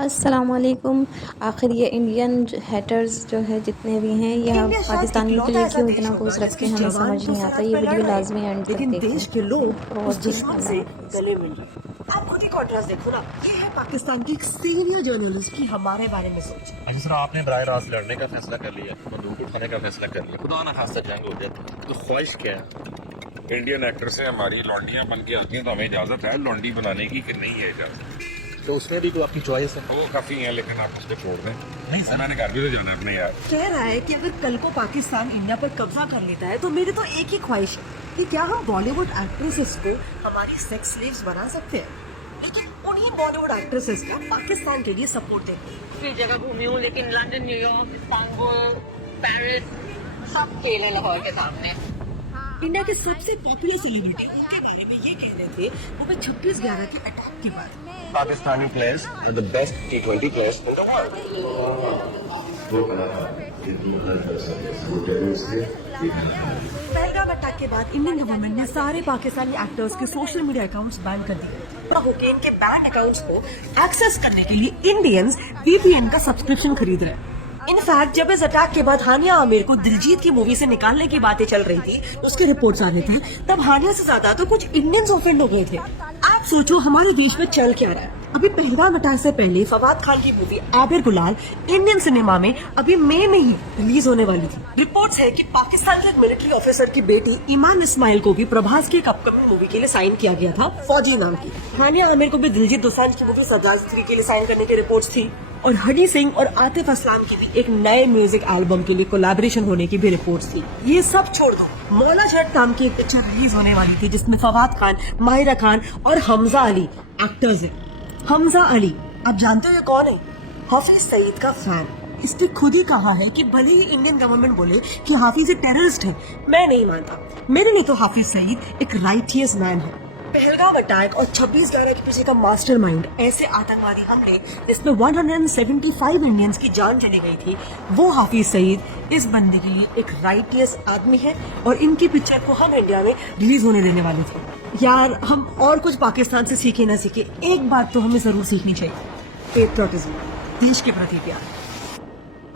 अस्सलामुअलैकुम। आखिर ये इंडियन हैटर्स जो है जितने भी हैं, यह इंडिया शायद पाकिस्तानियों के इकलौता लिए ऐसा क्यों देश इतना होगा बोझ जिसके रखते हैं, हमें समझ जवान तो नहीं आता। सरहद ये पे लड़ वीडियो रहे लाजमी हैं, एंड तक लेकिन देखें। देश के लोग उस ओके, दुश्मन अल्लाह से हाफिज़। गले मिल रहे हैं। आप खुद ही कॉन्ट्रास्ट देखो ना, ये है पाकिस्तान की एक सीनियर जर्नलिस्ट की हमारे बारे में सोच। अच्छा सर, आपने बराह रास्त लड़ने का फैसला कर लिया, बंदूक उठाने का फैसला कर लिया, खुदा ना खास्ता जंग हो जाए तो ख्वाहिश क्या है? इंडियन एक्टर से हमारी लौंडियां बन के आती हैं तो हमें इजाजत है लौंडी बनाने की कि नहीं है इजाजत? तो उसमें भी तो आपकी चॉइस है। वो काफी है, लेकिन आप उसको छोड़ दें। नहीं सर, मैंने घर भी तो जाना है अपने यार। कह रहा है कि अगर कल को पाकिस्तान इंडिया पर कब्जा कर लेता है तो मेरी तो एक ही ख्वाहिश है कि क्या हम बॉलीवुड एक्ट्रेसेस को हमारी सेक्स स्लेव्स बना सकते हैं, लेकिन उन्हीं बॉलीवुड एक्ट्रेसेस का पाकिस्तान के लिए सपोर्ट देंगे। फिर जगह घूमी हूँ, लेकिन लंदन, न्यूयॉर्क, इस्तांबुल, पेरिस सब खेले लाहौर के सामने। इंडिया के सबसे पॉपुलर सेलिब्रिटी उनके बारे में ये कह रहे थे वो 26/11 के अटैक के बाद Pakistani players are the best T20 players in the world. Pahalgam attack के बाद इंडियन गवर्नमेंट ने सारे पाकिस्तानी एक्टर्स के सोशल मीडिया अकाउंट्स बैन कर दिए। होके इनके बैन अकाउंट्स को एक्सेस करने के लिए इंडियंस VPN का सब्सक्रिप्शन खरीद रहे हैं। इनफैक्ट जब इस अटैक के बाद हानिया आमिर को दिलजीत की मूवी से निकालने की बातें चल रही थी, उसके रिपोर्ट्स आ रहे थे, तब हानिया से ज्यादा तो कुछ इंडियंस ऑफेंड हो गए थे। आप सोचो हमारे देश में चल क्या रहा है। अभी पहलगाम अटैक से पहले फवाद खान की मूवी आबिर गुलाल इंडियन सिनेमा में अभी मई में ही रिलीज होने वाली थी। रिपोर्ट्स है कि पाकिस्तान के एक मिलिट्री ऑफिसर की बेटी ईमान इस्माइल को भी प्रभास की एक अपकमिंग मूवी के लिए साइन किया गया था, फौजी नाम की। हानिया आमिर को भी दिलजीत दोसांझ की मूवी सरदार 3 के लिए साइन करने की रिपोर्ट्स थी, और हनी सिंह और आतिफ असलाम की भी एक नए म्यूजिक एल्बम के लिए कोलैबोरेशन होने की भी रिपोर्ट्स थी। ये सब छोड़ दो, मौला जट नाम की एक पिक्चर रिलीज होने वाली थी जिसमें फवाद खान, माहिरा खान और हमजा अली एक्टर्स हैं। हमजा अली, आप जानते हो ये कौन है? हाफिज सईद का फैन। इसने खुद ही कहा है कि भले ही इंडियन गवर्नमेंट बोले कि हाफिज एक टेररिस्ट है, मैं नहीं मानता। मेरे लिए तो हाफिज सईद एक राइटियस मैन है। पहलगाम अटैक और 26/11 के पीछे का मास्टरमाइंड, ऐसे आतंकवादी हमले जिसमें 175 इंडियंस की जान चली गई थी, वो हाफिज सईद इस बंदे के लिए एक राइटियस आदमी है, और इनकी पिक्चर को हम इंडिया में रिलीज होने देने वाले थे। यार हम और कुछ पाकिस्तान से सीखे ना सीखे, एक बात तो हमें जरूर सीखनी चाहिए, पेट्रियटिज्म, देश के प्रति प्यार।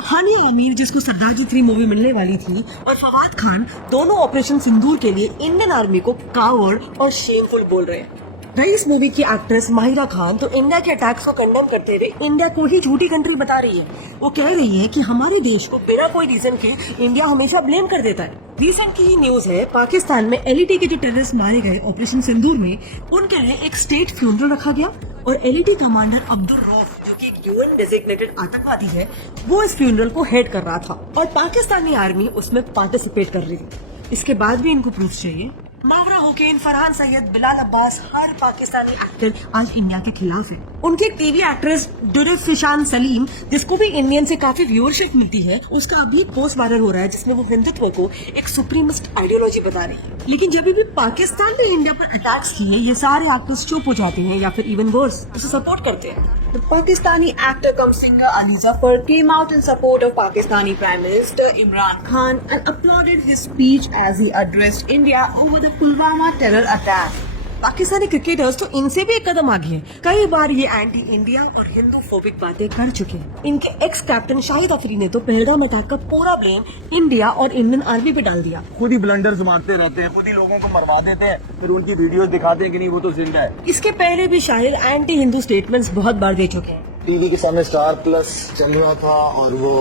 हानिया आमिर जिसको सरदार 3 मूवी मिलने वाली थी, और फवाद खान दोनों ऑपरेशन सिंदूर के लिए इंडियन आर्मी को कावर्ड और शेमफुल बोल रहे हैं। रईस मूवी की एक्ट्रेस माहिरा खान तो इंडिया के अटैक्स को कंडेम करते हुए इंडिया को ही झूठी कंट्री बता रही है। वो कह रही है कि हमारे देश को बिना कोई रीजन के इंडिया हमेशा ब्लेम कर देता है। रिसेंट की ही न्यूज है, पाकिस्तान में LET के जो टेररिस्ट मारे गए ऑपरेशन सिंदूर में, उनके लिए एक स्टेट फ्यूनरल रखा गया, और LET कमांडर अब्दुल रऊफ जो कि UN डेजिग्नेटेड आतंकवादी है, वो इस फ्यूनरल को हेड कर रहा था, और पाकिस्तानी आर्मी उसमें पार्टिसिपेट कर रही थी। इसके बाद भी इनको प्रूफ चाहिए। मावरा हुसैन, फरहान सैयद, बिलाल अब्बास, हर पाकिस्तानी एक्टर आज इंडिया के खिलाफ है। उनके टीवी एक्ट्रेस दुरुफ फिशान सलीम, जिसको भी इंडियन से काफी व्यूअरशिप मिलती है, उसका अभी पोस्ट वायरल हो रहा है जिसमें वो हिंदुत्व को एक सुप्रीमिस्ट आइडियोलॉजी बता रही है। लेकिन जब भी पाकिस्तान ने इंडिया पर अटैक्स किए, ये सारे एक्टर्स चुप हो जाते हैं या फिर इवन वर्स उसे सपोर्ट करते हैं। The Pakistani actor cum singer Ali Zafar came out in support of Pakistani Prime Minister Imran Khan and applauded his speech as he addressed India over the Pulwama terror attack. Pakistani cricketers तो इनसे भी एक कदम आगे हैं। कई बार ये anti India और Hindu phobic बातें कर चुके हैं। इनके एक्स कैप्टन शाहिद अफरी ने तो पहलगाम अटैक का पूरा ब्लेम इंडिया और इंडियन आर्मी पे डाल दिया। खुद ही ब्लंडर्स मारते रहते हैं, खुद ही लोगों को मरवा देते हैं, फिर उनकी वीडियोस दिखाते हैं कि नहीं वो तो जिंदा है। इसके पहले भी शाहिद एंटी हिंदू स्टेटमेंट्स बहुत बार दे चुके हैं। टीवी के सामने स्टार प्लस चल रहा था, और वो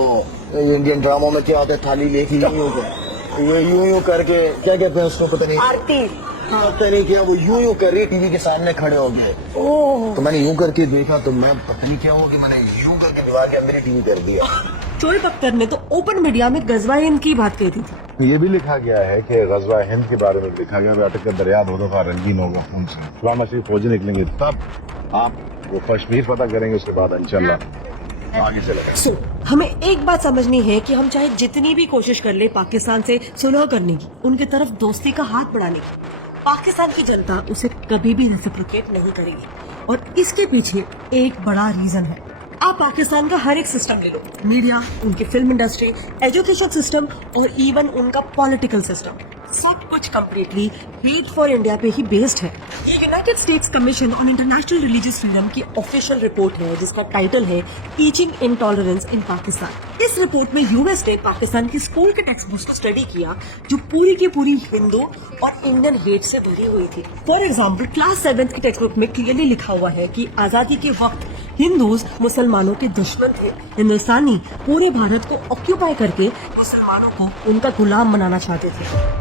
इंडियन ड्रामा में क्या होता है, थाली लेके यूं करके, क्या कहते हैं उसको, पता नहीं, आरती, पता नहीं क्या, वो यूं कर रही है, टीवी के सामने खड़े हो गए। तो मैंने यूं करके देखा, तो मैं पता नहीं क्या हुआ कि मैंने यूं करके दीवार के अंदर ही टीवी कर दिया। शोएब अख्तर ने तो ओपन मीडिया में गजवा हिंद की बात कही थी। ये भी लिखा गया है कि गजवा हिंद के बारे में लिखा गया, अटक कर दरिया दो दफा रंगीन होगा खून से, गुलाम नसीब फौजी निकलेंगे तब आप वो कश्मीर पता करेंगे, उसके बाद इंशाल्लाह आगे चलेगा। हमें एक बात समझनी है कि हम चाहे जितनी भी कोशिश कर ले पाकिस्तान से सुलह करने की, उनकी तरफ दोस्ती का हाथ बढ़ाने की, पाकिस्तान की जनता उसे कभी भी रेसिप्रोकेट नहीं करेगी, और इसके पीछे एक बड़ा रीजन है। आप पाकिस्तान का हर एक सिस्टम ले लो, मीडिया, उनकी फिल्म इंडस्ट्री, एजुकेशन सिस्टम और इवन उनका पॉलिटिकल सिस्टम, सब कुछ which completely hate for India पे ही based है। ये United states commission on international religious freedom की ऑफिशियल रिपोर्ट है जिसका टाइटल है टीचिंग इंटॉलरेंस इन पाकिस्तान। इस रिपोर्ट में यूएस ने पाकिस्तान की स्कूल के टेक्स्ट बुक्स को स्टडी किया जो पूरी की पूरी हिंदू और इंडियन हेट से भरी हुई थी। फॉर एग्जाम्पल क्लास 7 की टेक्स्ट बुक में क्लियरली लिखा हुआ है कि आजादी के वक्त हिंदूज मुसलमानों के दुश्मन थे। हिंदुस्तानी पूरे भारत को ऑक्यूपाई करके मुसलमानों को उनका गुलाम बनाना चाहते थे।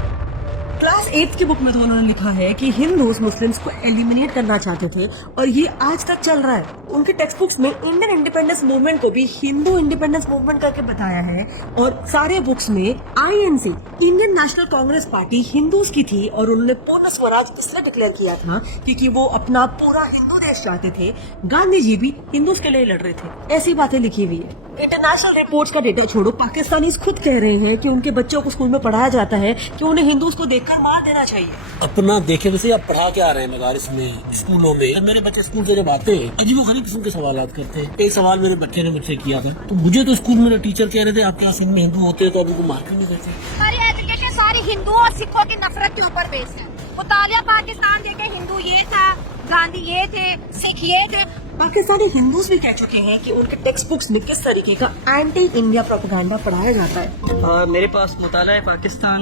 क्लास 8 की बुक में तो उन्होंने लिखा है कि हिंदूज मुस्लिम्स को एलिमिनेट करना चाहते थे और ये आज तक चल रहा है। उनके टेक्स्ट बुक्स में इंडियन इंडिपेंडेंस मूवमेंट को भी हिंदू इंडिपेंडेंस मूवमेंट करके बताया है और सारे बुक्स में INC Indian national Congress party Hindus की थी और उन्होंने पूर्ण स्वराज इसलिए डिक्लेयर किया था क्योंकि वो अपना पूरा हिंदू देश चाहते थे। गांधी जी भी हिंदूज के लिए लड़ रहे थे। ऐसी बातें लिखी हुई है। इंटरनेशनल रिपोर्ट्स का डेटा छोड़ो, पाकिस्तानी खुद कह रहे हैं कि उनके बच्चों को स्कूल में पढ़ाया जाता है कि उन्हें हिंदूज को देखकर मार देना चाहिए। अपना देखे वैसे आप पढ़ा के आ रहे हैं मदारिस में, स्कूलों में। मेरे बच्चे स्कूल से जब आते हैं अजीबोगरीब किस्म के सवाल करते हैं। एक सवाल मेरे बच्चे ने मुझसे किया था, तो मुझे तो स्कूल में टीचर कह रहे थे आपके क्लास में हिंदू होते हैं तो अभी को मार क्यों नहीं देते। हमारी एजुकेशन सारी हिंदुओं और सिखों की नफरत के ऊपर बेस है। मुतालिया पाकिस्तान देखे हिंदू ये था, गांधी ये थे, सिख ये थे। पाकिस्तानी हिंदूज भी कह चुके हैं कि उनके टेक्स्ट बुक्स में किस तरीके का एंटी इंडिया प्रोपेगेंडा पढ़ाया जाता है। मेरे पास मुताला पाकिस्तान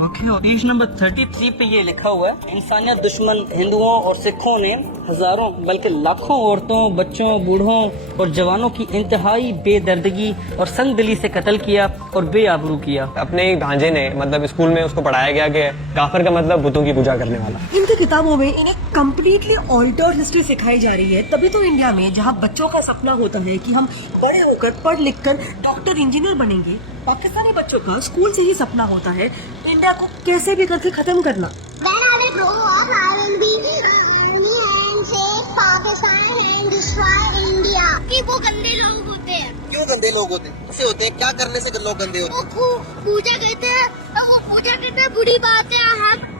बुक है और पेज नंबर 33 पे ये लिखा हुआ है, इंसानियत दुश्मन हिंदुओं और सिखों ने हजारों बल्कि लाखों औरतों, बच्चों, बूढ़ों और जवानों की इंतहाई बेदर्दगी और संगदिली से कत्ल किया और बेआबरू किया। अपने भांजे ने मतलब स्कूल में उसको पढ़ाया गया कि काफिर का मतलब बुतों की पूजा करने वाला। इनकी किताबों में इन्हें कम्प्लीटली ऑल्टर्ड हिस्ट्री सिखाई जा रही है। तभी तो इंडिया में जहाँ बच्चों का सपना होता है कि हम बड़े होकर पढ़ लिख कर डॉक्टर इंजीनियर बनेंगे, पाकिस्तानी बच्चों का स्कूल से ही सपना होता है इंडिया को कैसे भी करके खत्म करना। कि वो गंदे लोग होते हैं। क्यों गंदे लोग होते हैं? कैसे होते हैं? क्या करने से लोग गंदे होते हैं? वो पूजा करते हैं, तो वो पूजा करते हैं बुरी बात है।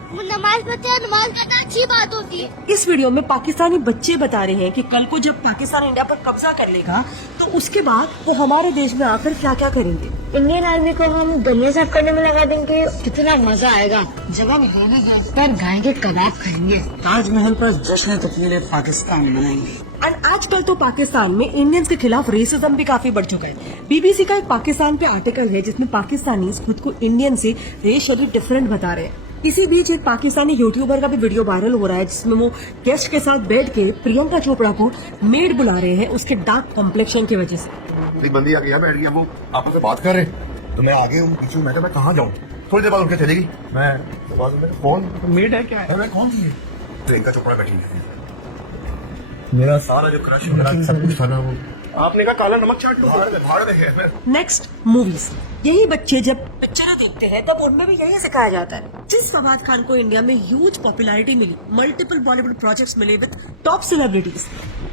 हम नमाज पढ़ते हैं, नमाज पढ़ना अच्छी बात होती है। इस वीडियो में पाकिस्तानी बच्चे बता रहे हैं कि कल को जब पाकिस्तान इंडिया पर कब्जा कर लेगा तो उसके बाद वो हमारे देश में आकर क्या क्या करेंगे। इंडियन आर्मी को हम गन्ने साफ करने में लगा देंगे, कितना मजा आएगा। जगह में रहने पर गाय के कबाब खाएंगे, ताजमहल पर जश्न तकमील पाकिस्तान मनाएंगे। और आजकल तो पाकिस्तान में इंडियंस के खिलाफ रेसिज्म भी काफी बढ़ चुका है। बीबीसी का एक पाकिस्तान पे आर्टिकल है जिसमें पाकिस्तानी खुद को इंडियन से रेशियली डिफरेंट बता रहे हैं। इसी बीच एक पाकिस्तानी यूट्यूबर का भी वीडियो वायरल हो रहा है जिसमें वो गेस्ट के साथ बैठ के प्रियंका चोपड़ा को मेड बुला रहे हैं उसके डार्क कॉम्प्लेक्शन की वजह से। बंदी आ गया, बैठ गया, वो आपस में बात कर रहे तो मैं आगे हूँ पीछे। मैं कहाँ जाऊँ? थोड़ी देर बाद उनके चलेगी। मैं कौन मेड है क्या है? मैं कौन थी? प्रियंका चोपड़ा बैठी है। मेरा सारा जो क्रश मेरा सब कुछ था ना वो आपने कहा काला नमक चाट लो, भाड़ दे। Next movies. यही बच्चे जब पिक्चरें देखते हैं तब उनमें भी यही सिखाया जाता है। जिस फवाद खान को इंडिया में ह्यूज पॉपुलैरिटी मिली, मल्टीपल बॉलीवुड प्रोजेक्ट्स मिले विद टॉप सेलिब्रिटीज,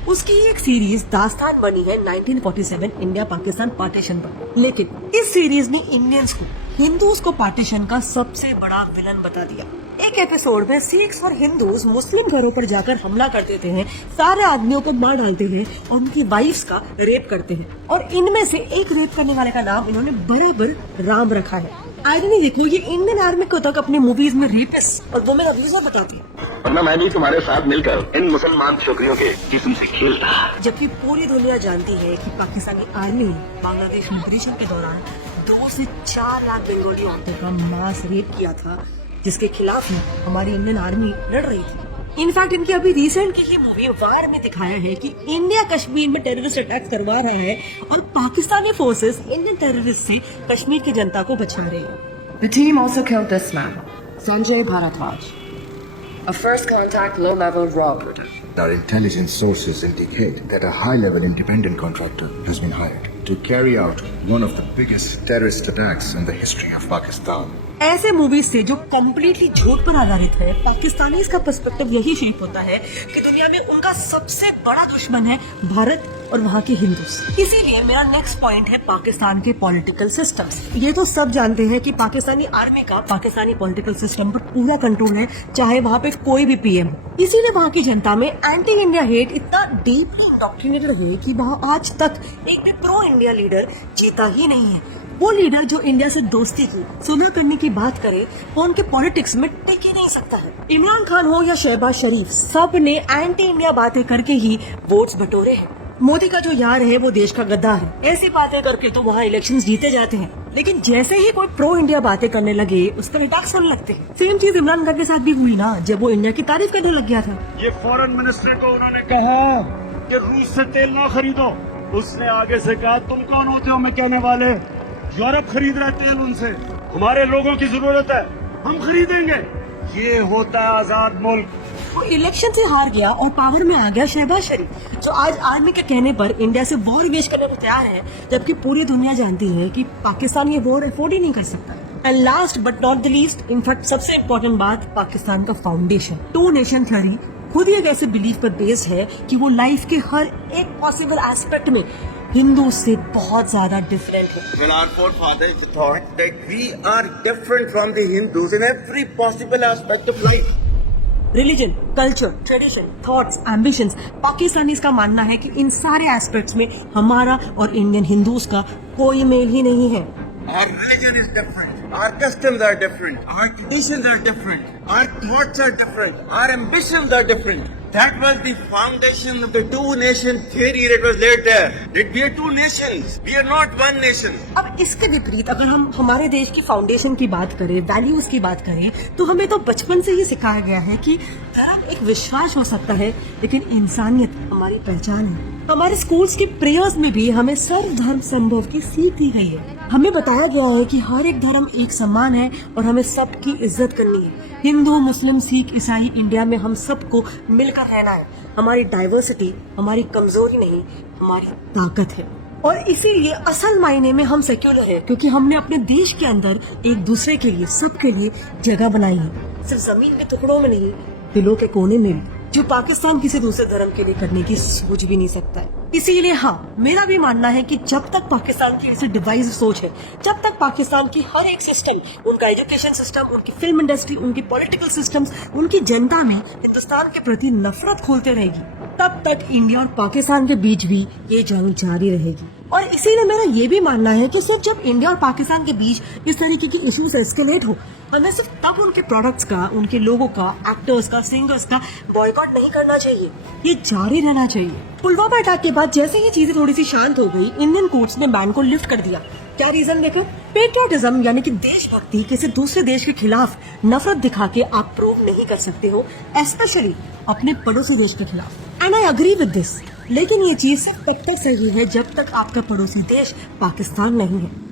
उसकी एक सीरीज दास्तान बनी है 1947 इंडिया पाकिस्तान पार्टीशन पर। लेकिन इस सीरीज ने इंडियंस को, हिंदूज को पार्टीशन का सबसे बड़ा विलन बता दिया। एक एपिसोड में सिख्स और हिंदूज मुस्लिम घरों पर जाकर हमला कर देते हैं, सारे आदमियों को मार डालते हैं और उनकी वाइफ्स का रेप करते हैं। और इनमें से एक रेप करने वाले का नाम इन्होंने बराबर राम रखा है। आइरनी देखो, ये इंडियन आर्मी को तक अपने मूवीज में रेपिस्ट और वुमेन अब्यूजर बताते हैं। वरना मैं भी तुम्हारे साथ मिलकर इन मुसलमान छोकरियों के जिस्म से खेलता। जबकि पूरी दुनिया जानती है कि पाकिस्तानी आर्मी बांग्लादेश लिबरेशन के दौरान 2 से 4 लाख बंगाली औरतों का मास रेप किया था, जिसके खिलाफ ही हमारी इंडियन आर्मी लड़ रही थी। इनफैक्ट इनकी अभी रिसेंट की ही मूवी वार में दिखाया है कि इंडिया कश्मीर में टेररिस्ट अटैक करवा रहा है और पाकिस्तानी फोर्सेस इंडियन टेररिस्ट से कश्मीर की जनता को बचा रहे हैं। The team also killed this man, Sanjay Bharadwaj, a first contact low-level raw recruiter. Our intelligence sources indicate that a high-level independent contractor has been hired to carry out one of the biggest terrorist attacks in the history of Pakistan. ऐसे movies से जो completely झूठ पर आधारित है, पाकिस्तानी का perspective यही shape होता है कि दुनिया में उनका सबसे बड़ा दुश्मन है भारत और वहाँ के हिंदूस। इसीलिए मेरा नेक्स्ट पॉइंट है पाकिस्तान के पॉलिटिकल सिस्टम्स। ये तो सब जानते हैं कि पाकिस्तानी आर्मी का पाकिस्तानी पॉलिटिकल सिस्टम पर पूरा कंट्रोल है, चाहे वहाँ पे कोई भी पीएम हो। इसीलिए वहाँ की जनता में एंटी इंडिया हेट इतना डीपली इंडोक्ट्रिनेटेड है कि वहाँ आज तक एक भी प्रो इंडिया लीडर जीता ही नहीं है। वो लीडर जो इंडिया से दोस्ती की सुलह करने की बात करे वो उनके पॉलिटिक्स में टिक ही नहीं सकता है। इमरान खान हो या शहबाज शरीफ, सब ने एंटी इंडिया बातें करके ही वोट्स बटोरे हैं। मोदी का जो यार है वो देश का गद्दार है। ऐसी बातें करके तो वहाँ इलेक्शंस जीते जाते हैं, लेकिन जैसे ही कोई प्रो इंडिया बातें करने लगे उस पर अटैक होने लगते हैं। सेम चीज इमरान खान के साथ भी हुई ना, जब वो इंडिया की तारीफ करने लग गया था। ये फॉरेन मिनिस्टर को उन्होंने कहा कि रूस से तेल ना खरीदो, उसने आगे से कहा तुम कौन होते हो मैं कहने वाले, यूरोप खरीद रहा है तेल उनसे, हमारे लोगों की जरूरत है, हम खरीदेंगे। ये होता है आजाद मुल्क। वो इलेक्शन से हार गया और पावर में आ गया शहबाज शरीफ, जो आज आर्मी के कहने पर इंडिया से वॉर वेस्ट करने को तैयार है, जबकि पूरी दुनिया जानती है कि पाकिस्तान ये वॉर अफोर्ड ही नहीं कर सकता। And last but not the least, in fact सबसे इम्पोर्टेंट बात, पाकिस्तान का फाउंडेशन टू नेशन थ्योरी खुद ही एक ऐसे बिलीफ पर बेस्ड है कि वो लाइफ के हर एक पॉसिबल एस्पेक्ट में हिंदू से बहुत ज्यादा डिफरेंट है। When our forefathers thought that we are different from the Hindus in every possible aspect of life. Religion, culture, tradition, thoughts, ambitions, Pakistanis का मानना है कि इन सारे एस्पेक्ट्स में हमारा और इंडियन हिंदूज का कोई मेल ही नहीं है। Our religion is different. Our customs are different. Our traditions are different. Our thoughts are different. Our ambitions are different. That was the foundation of the two-nation theory that was laid there. That we are two nations. We are not one nation. अब इसके विपरीत अगर हम हमारे देश की foundation की बात करें, वैल्यूज की बात करें, तो हमें तो बचपन से ही सिखाया गया है कि धर्म एक विश्वास हो सकता है, लेकिन इंसानियत हमारी पहचान है। हमारे स्कूल्स की प्रेयर्स में भी हमें सर्व धर्म संभव की सीख दी गई है। हमें बताया गया है कि हर एक धर्म एक समान है और हमें सबकी इज्जत करनी है। हिंदू, मुस्लिम, सिख, ईसाई, इंडिया में हम सबको मिलकर रहना है। हमारी डाइवर्सिटी हमारी कमजोरी नहीं, हमारी ताकत है। और इसीलिए असल मायने में हम सेक्युलर है, क्योंकि हमने अपने देश के अंदर एक दूसरे के लिए, सबके लिए जगह बनाई है, सिर्फ जमीन के टुकड़ों में नहीं, दिलों के कोने में भी, जो पाकिस्तान किसी दूसरे धर्म के लिए करने की सोच भी नहीं सकता है। इसीलिए हाँ, मेरा भी मानना है कि जब तक पाकिस्तान की ऐसी डिवाइस सोच है, जब तक पाकिस्तान की हर एक सिस्टम, उनका एजुकेशन सिस्टम, उनकी फिल्म इंडस्ट्री, उनकी पॉलिटिकल सिस्टम्स, उनकी जनता में हिंदुस्तान के प्रति नफरत खोलते रहेगी, तब तक इंडिया और पाकिस्तान के बीच भी ये जंग जारी रहेगी। और इसीलिए मेरा ये भी मानना है कि सिर्फ जब इंडिया और पाकिस्तान के बीच इस तरीके की इश्यूज एस्केलेट हो, हमें सिर्फ तब उनके प्रोडक्ट्स का, उनके लोगों का, एक्टर्स का, सिंगर्स का बॉयकॉट नहीं करना चाहिए, ये जारी रहना चाहिए। पुलवामा अटैक के बाद जैसे ही चीजें थोड़ी सी शांत हो गई, इंडियन कोर्ट्स ने बैन को लिफ्ट कर दिया। क्या रीजन देखो? पेट्रियोटिज्म यानी कि देशभक्ति किसी दूसरे देश के खिलाफ नफरत दिखा के आप प्रूव नहीं कर सकते हो, स्पेशली अपने पड़ोसी देश के खिलाफ। And I agree with this, लेकिन ये चीज सिर्फ तब तक सही है जब तक आपका पड़ोसी देश पाकिस्तान नहीं है।